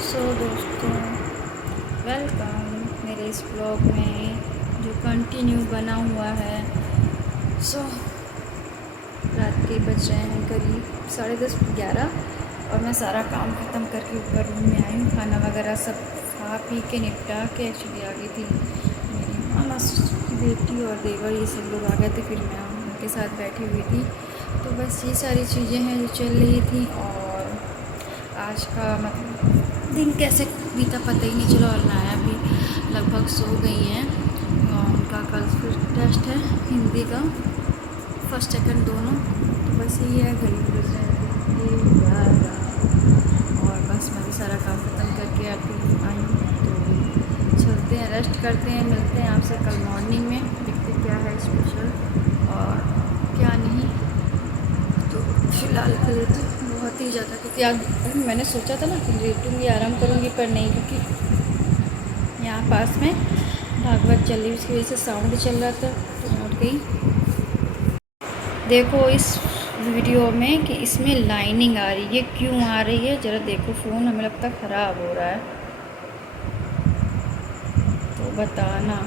सो दोस्तों, वेलकम मेरे इस ब्लॉग में जो कंटिन्यू बना हुआ है। सो रात के बज रहे हैं करीब 10:30-11 और मैं सारा काम ख़त्म करके ऊपर रूम में आई हूँ। खाना वगैरह सब खा पी के निपटा के एक्चुअली आ गई थी मेरी मामा बेटी और देवर, ये सब लोग आ गए थे। फिर मैं उनके साथ बैठी हुई थी। तो बस ये सारी चीज़ें हैं जो चल रही थी। और आज का मतलब दिन कैसे बीता पता ही नहीं चला। और नाया भी लगभग सो गई हैं। उनका कल फिर टेस्ट है हिंदी का, फर्स्ट सेकंड दोनों। तो बस यही है, घड़ी बज रहा है और बस मैं भी सारा काम ख़त्म करके आपकी आई हूँ। तो चलते हैं, रेस्ट करते हैं, मिलते हैं आपसे कल मॉर्निंग में, देखते क्या है स्पेशल और क्या नहीं। तो फिलहाल के लिए तो बहुत ही ज़्यादा, क्योंकि आज मैंने सोचा था ना कि लेटूँगी आराम करूँगी, पर नहीं, क्योंकि यहाँ पास में भागवत चल रही, उसकी वजह से साउंड चल रहा था तो मैं उठ गई। देखो इस वीडियो में कि इसमें लाइनिंग आ रही है, क्यों आ रही है ज़रा देखो। फ़ोन हमें लगता है ख़राब हो रहा है, तो बताना।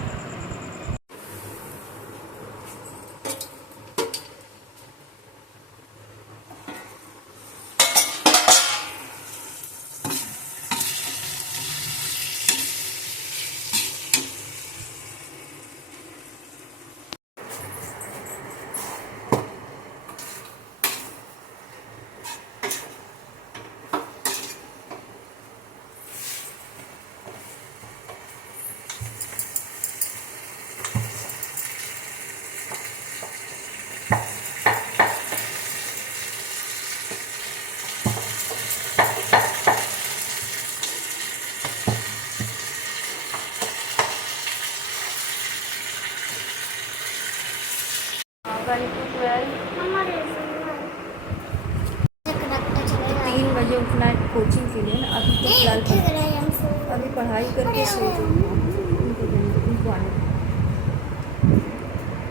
मम्मा तो 3 बजे उठना है कोचिंग के लिए ना। अभी तो फिलहाल अभी पढ़ाई करके सो उनको आने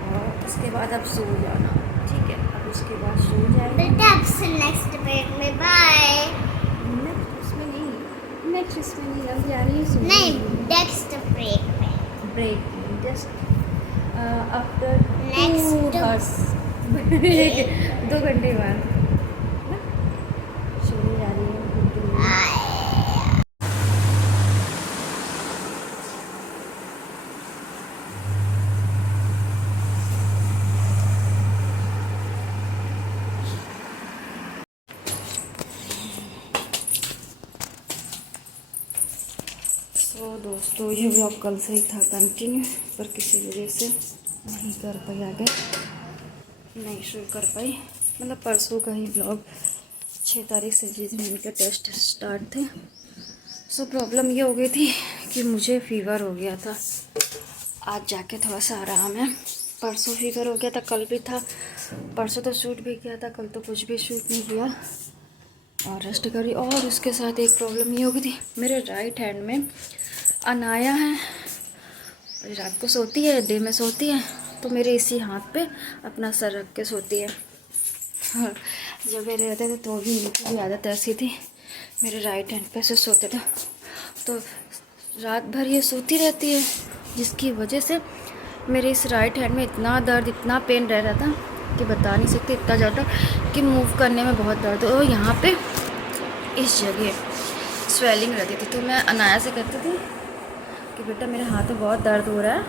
और उसके बाद अब सो जाना, ठीक है। अब उसके बाद सो जाएंगे। नेक्स्ट पेज में बाय। नेक्स्ट इसमें नहीं अब जा रही है नहीं, नेक्स्ट ब्रेक में। ब्रेक जस्ट आफ्टर नेक्स्ट 2 घंटे बाद सोने जा रही है। तो दोस्तों ये ब्लॉग कल से ही था कंटिन्यू, पर किसी वजह से नहीं कर पाई, आगे नहीं शुरू कर पाई। मतलब परसों का ही ब्लॉग 6 तारीख से जिस दिन इनके टेस्ट स्टार्ट थे। सो प्रॉब्लम ये हो गई थी कि मुझे फीवर हो गया था। आज जाके थोड़ा सा आराम है। परसों फीवर हो गया था, कल भी था, परसों तो शूट भी किया था, कल तो कुछ भी शूट नहीं किया और रेस्ट करी। और उसके साथ एक प्रॉब्लम ये हो गई थी, मेरे राइट हैंड में अनाया है, रात को सोती है, डे में सोती है, तो मेरे इसी हाथ पे अपना सर रख के सोती है। और जब मेरे रहते थे तो भी इनकी भी आदत ऐसी थी, मेरे राइट हैंड पे से सोते थे, तो रात भर ये सोती रहती है, जिसकी वजह से मेरे इस राइट हैंड में इतना दर्द, इतना पेन रह रहा था कि बता नहीं सकते। इतना ज़्यादा कि मूव करने में बहुत दर्द, और यहाँ पे इस जगह स्वेलिंग रहती थी। तो मैं अनाया से कहती थी कि बेटा मेरे हाथ में बहुत दर्द हो रहा है,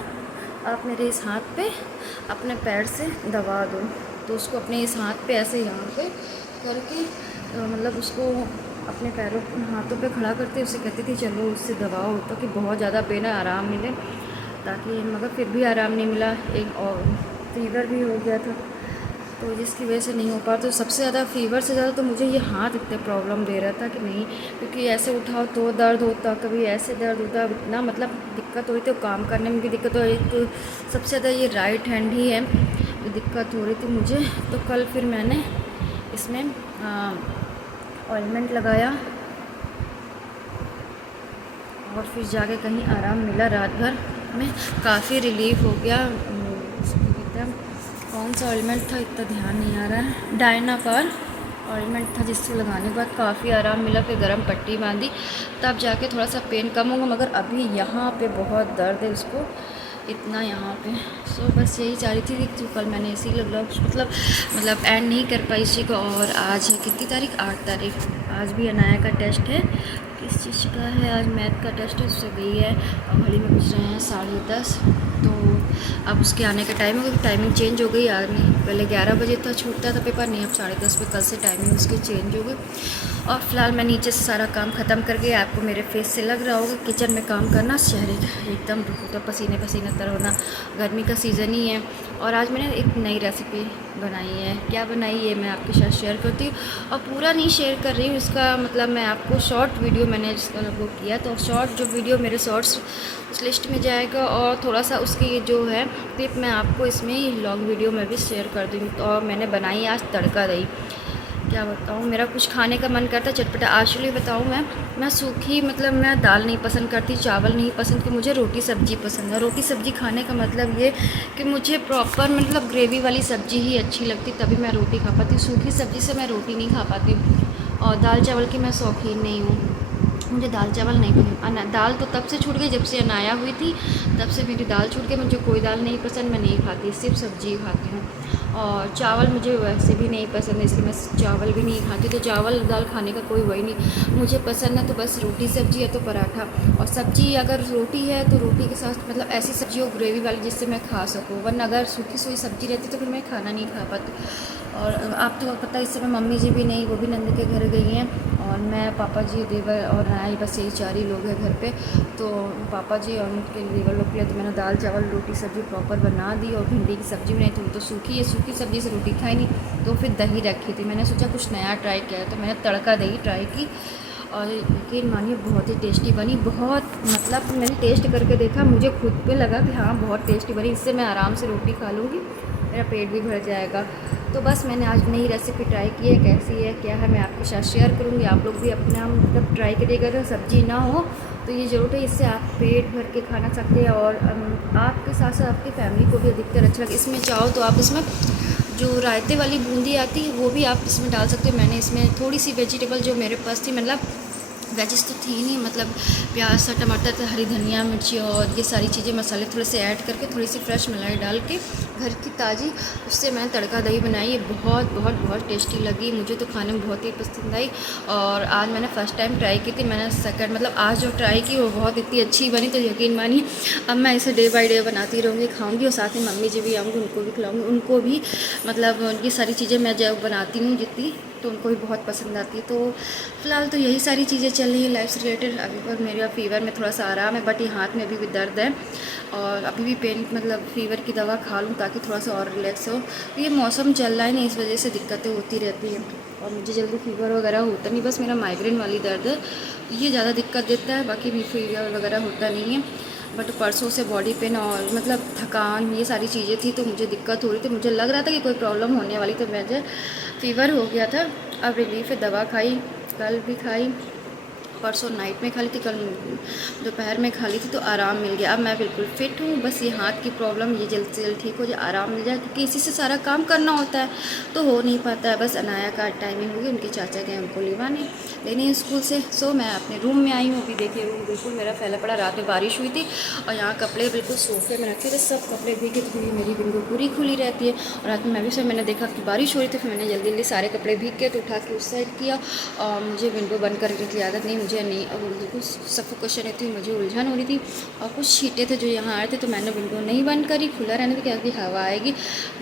आप मेरे इस हाथ पे अपने पैर से दबा दो। तो उसको अपने इस हाथ पे ऐसे यहाँ पे करके मतलब उसको अपने पैरों हाथों पे खड़ा करते उसे कहती थी चलो उससे दबाओ ताकि बहुत ज़्यादा पेन है, आराम मिले। ताकि मगर फिर भी आराम नहीं मिला, एक और फ़ीवर भी हो गया था तो जिसकी वजह से नहीं हो पा। तो सबसे ज़्यादा फ़ीवर से ज़्यादा तो मुझे ये हाथ इतने प्रॉब्लम दे रहा था कि नहीं, क्योंकि ऐसे उठाओ तो दर्द होता, कभी ऐसे दर्द होता, इतना मतलब दिक्कत हो रही थी। काम करने में भी दिक्कत हो रही तो सबसे ज़्यादा ये राइट हैंड ही है जो दिक्कत हो रही थी मुझे। तो कल फिर मैंने इसमें ऑइलमेंट लगाया और फिर जाके कहीं आराम मिला। रात भर में काफ़ी रिलीफ हो गया। एकदम कौन सा ऑइलमेंट था इतना ध्यान नहीं आ रहा है, डायना पर ऑइलमेंट था जिससे लगाने के बाद काफ़ी आराम मिला। फिर गर्म पट्टी बांधी तब जाके थोड़ा सा पेन कम होगा, मगर अभी यहाँ पे बहुत दर्द है उसको इतना यहाँ पे। सो बस यही चाह रही थी कि कल मैंने इसी मतलब एंड नहीं कर पाई इसी को। और आज है कितनी तारीख, 8 तारीख। आज भी अनाया का टेस्ट है, किस चीज़ का है, आज मैथ का टेस्ट है, उससे गई है और घड़ी में बज रहे हैं 10:30। तो अब उसके आने का टाइम होगा, टाइमिंग चेंज हो गई। आज पहले 11 बजे था छूटता था पेपर, नहीं अब 10:30 पे कल से टाइमिंग उसकी चेंज हो गई। और फिलहाल मैं नीचे से सारा काम ख़त्म करके, आपको मेरे फेस से लग रहा होगा किचन में काम करना शहरी एकदम तो पसीने पसीने तर होना, गर्मी का सीज़न ही है। और आज मैंने एक नई रेसिपी बनाई है, क्या बनाई है मैं आपके साथ शेयर करती हूँ। और पूरा नहीं शेयर कर रही हूँ, इसका मतलब मैं आपको शॉर्ट वीडियो मैंने जिसका वो किया, तो शॉर्ट जो वीडियो मेरे शॉर्ट्स उस लिस्ट में जाएगा और थोड़ा सा उसकी जो है क्लिप मैं आपको इसमें लॉन्ग वीडियो में भी शेयर कर दूँगी। तो और मैंने बनाई आज तड़का दही। क्या बताऊँ, मेरा कुछ खाने का मन करता है चटपटा। एक्चुअली बताऊँ मैं सूखी मतलब मैं दाल नहीं पसंद करती, चावल नहीं पसंद, कि मुझे रोटी सब्ज़ी पसंद है। रोटी सब्ज़ी खाने का मतलब ये कि मुझे प्रॉपर मतलब ग्रेवी वाली सब्ज़ी ही अच्छी लगती, तभी मैं रोटी खा पाती हूँ। सूखी सब्ज़ी से मैं रोटी नहीं खा पाती हूँ। और दाल चावल की मैं शौकीन नहीं हूँ, मुझे दाल चावल नहीं पसंद। दाल तो तब से छूट गई जब से अनाया हुई थी, तब से मेरी दाल छूट गई। मुझे कोई दाल नहीं पसंद, मैं नहीं खाती, सिर्फ सब्ज़ी खाती हूँ। और चावल मुझे वैसे भी नहीं पसंद, इसलिए मैं चावल भी नहीं खाती। तो चावल दाल खाने का कोई वही नहीं, मुझे पसंद है तो बस रोटी सब्ज़ी है तो पराठा। और सब्ज़ी अगर रोटी है तो रोटी के साथ मतलब ऐसी सब्ज़ी हो ग्रेवी वाली जिससे मैं खा सकूँ, वरना अगर सूखी सूखी सब्ज़ी रहती तो फिर मैं खाना नहीं खा पाती। और आप तो पता है इस समय मम्मी जी भी नहीं, वो भी नंद के घर गई हैं और मैं, पापा जी, देवर और नाई, बस यही 4 ही लोग हैं घर पे। तो पापा जी और उनके देवर लोग के लिए तो मैंने दाल चावल रोटी सब्ज़ी प्रॉपर बना दी। और भिंडी की सब्ज़ी बनाई थी, वो तो सूखी है, सूखी सब्ज़ी से रोटी खाई नहीं, तो फिर दही रखी थी। मैंने सोचा कुछ नया ट्राई किया है तो मैंने तड़का दही ट्राई की और यकीन मानिए बहुत ही टेस्टी बनी। बहुत मतलब मैंने टेस्ट करके देखा, मुझे खुद पे लगा कि हाँ बहुत टेस्टी बनी, इससे मैं आराम से रोटी खा लूँगी, मेरा पेट भी भर जाएगा। तो बस मैंने आज नई रेसिपी ट्राई की है, कैसी है क्या है मैं आपके साथ शेयर करूँगी। आप लोग भी अपना मतलब ट्राई करिएगा। अगर सब्ज़ी ना हो तो ये ज़रूर है, इससे आप पेट भर के खाना सकते हैं और आपके साथ साथ आपकी फैमिली को भी अधिकतर अच्छा लगे। इसमें चाहो तो आप इसमें जो रायते वाली बूंदी आती है वो भी आप इसमें डाल सकते हो। मैंने इसमें थोड़ी सी वेजिटेबल जो मेरे पास थी, मतलब वेजिस तो थी नहीं, मतलब प्याज सा, टमाटर, हरी धनिया, मिर्ची और ये सारी चीज़ें मसाले थोड़े से ऐड करके थोड़ी सी फ्रेश मलाई डाल के घर की ताज़ी, उससे मैंने तड़का दही बनाई। ये बहुत बहुत बहुत टेस्टी लगी, मुझे तो खाने में बहुत ही पसंद आई। और आज मैंने फ़र्स्ट टाइम ट्राई की थी, मैंने सेकंड मतलब आज जो ट्राई की वो बहुत इतनी अच्छी बनी, तो यकीन मानिए अब मैं इसे डे बाई डे बनाती रहूँगी, खाऊँगी। और साथ ही मम्मी जी भी आऊँगी, उनको भी खिलाऊँगी, उनको भी मतलब ये सारी चीज़ें मैं जब बनाती हूँ जितनी, तो उनको भी बहुत पसंद आती है। तो फ़िलहाल तो यही सारी चीज़ें चल रही है लाइफ से रिलेटेड। अभी पर मेरा फ़ीवर में थोड़ा सा आराम है, बट ये हाथ में अभी भी दर्द है और अभी भी पेन मतलब फ़ीवर की दवा खा लूँ ताकि थोड़ा सा और रिलैक्स हो। तो ये मौसम चल रहा है ना, इस वजह से दिक्कतें होती रहती हैं और मुझे जल्दी फ़ीवर वगैरह होता नहीं, बस मेरा माइग्रेन वाली दर्द है ये ज़्यादा दिक्कत देता है, बाकी भी फ़ीवर वगैरह होता नहीं है। बट परसों से बॉडी पेन और मतलब थकान ये सारी चीज़ें थी तो मुझे दिक्कत हो रही थी, मुझे लग रहा था कि कोई प्रॉब्लम होने वाली, तो मुझे फ़ीवर हो गया था। अब रिलीफ है, दवा खाई, कल भी खाई, परसों नाइट में खा ली थी, कल दोपहर में खा ली थी, तो आराम मिल गया। अब मैं बिल्कुल फिट हूँ, बस ये हाथ की प्रॉब्लम ये जल्द से जल्द ठीक हो जाए, आराम मिल जाए, क्योंकि इसी से सारा काम करना होता है तो हो नहीं पाता है। बस अनाया का टाइमिंग होगी, उनके चाचा गए उनको लेने स्कूल से। सो मैं अपने रूम में आई हूँ, अभी देखिए रूम बिल्कुल मेरा फैला पड़ा, रात में बारिश हुई थी और यहाँ कपड़े बिल्कुल सोफे में रखे थे, सब कपड़े भीगे थे क्योंकि मेरी विंडो पूरी खुली रहती है। और रात में मैं भी सब मैंने देखा कि बारिश हो रही थी, फिर मैंने जल्दी जल्दी सारे कपड़े भीग के तो उठा के उस साइड किया। और मुझे विंडो बंद करने की आदत नहीं, सूझा नहीं और बिल्कुल सफोकेशन रहती थी, मुझे उलझन हो रही थी और कुछ छींटे थे जो यहाँ आ रहे थे, तो मैंने विंडो नहीं बंद करी, खुला रहने दी क्योंकि हवा आएगी,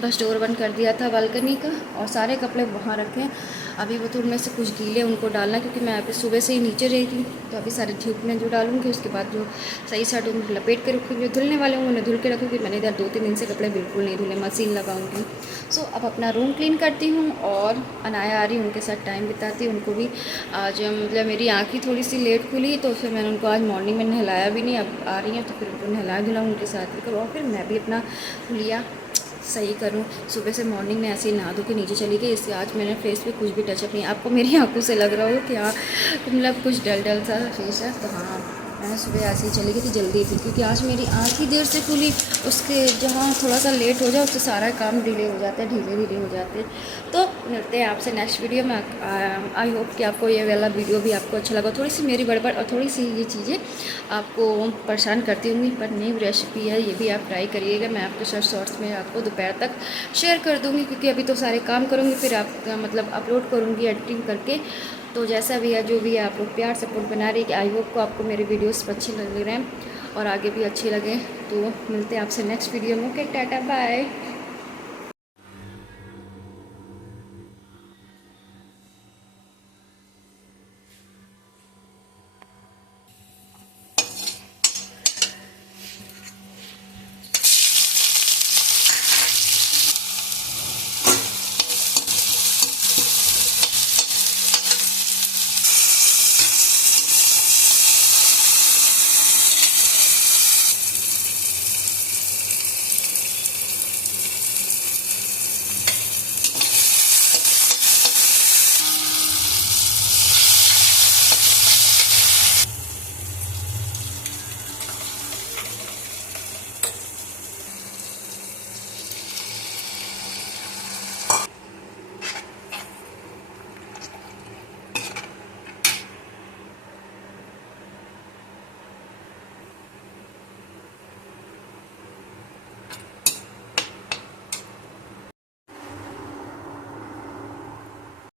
बस डोर बंद कर दिया था बालकनी का। और सारे कपड़े वहाँ रखे हैं, अभी वो तो उनमें से कुछ गीले उनको डालना, क्योंकि मैं अभी सुबह से ही नीचे रही थी, तो अभी सारे धूप में जो डालूंगी, उसके बाद जो सही साइड उनको लपेट के रखूँगी, जो धुलने वाले होंगे उन्हें धुल के रखूँगी। मैंने इधर 2-3 दिन से कपड़े बिल्कुल नहीं धुले, मशीन लगाऊंगी। सो अब अपना रूम क्लीन करती हूँ और अनाया आ रही, उनके साथ टाइम बिताती हूँ। उनको भी आज मतलब मेरी आँख ही थोड़ी सी लेट खुली, तो फिर मैंने उनको आज मॉर्निंग में नहलाया भी नहीं, अब आ रही हैं तो फिर उनको नहला धुला उनके साथ ही करूँ, और फिर मैं भी अपना लिया सही करूँ। सुबह से मॉर्निंग में ऐसे ही नहा धो के नीचे चली गई, इसलिए आज मेरे फेस पे कुछ भी टचअप नहीं। आपको मेरी आंखों से लग रहा हो कि हाँ मतलब कुछ डल डल सा फेस है, तो हाँ मैं सुबह ऐसे ही चली गई थी, जल्दी थी, क्योंकि आज मेरी आँख ही देर से खुली। उसके जहाँ थोड़ा सा लेट हो जाए उससे सारा काम डिले हो जाता है, ढीले हो जाते हैं। तो मिलते हैं आपसे नेक्स्ट वीडियो में। आई होप कि आपको ये वाला वीडियो भी आपको अच्छा लगा। थोड़ी सी मेरी बड़बड़ और थोड़ी सी ये चीज़ें आपको परेशान करती होंगी, पर नई रेसिपी है, ये भी आप ट्राई करिएगा। मैं आपके साथ शॉर्ट्स में आपको दोपहर तक शेयर कर दूँगी, क्योंकि अभी तो सारे काम करूँगी, फिर आप मतलब अपलोड करूँगी एडिटिंग करके। तो जैसा भी है जो भी है, आप लोग प्यार सपोर्ट बना रही है। कि आई होप को आपको मेरे वीडियोस अच्छे लग रहे हैं और आगे भी अच्छे लगे। तो मिलते हैं आपसे नेक्स्ट वीडियो में। Okay, tata bye.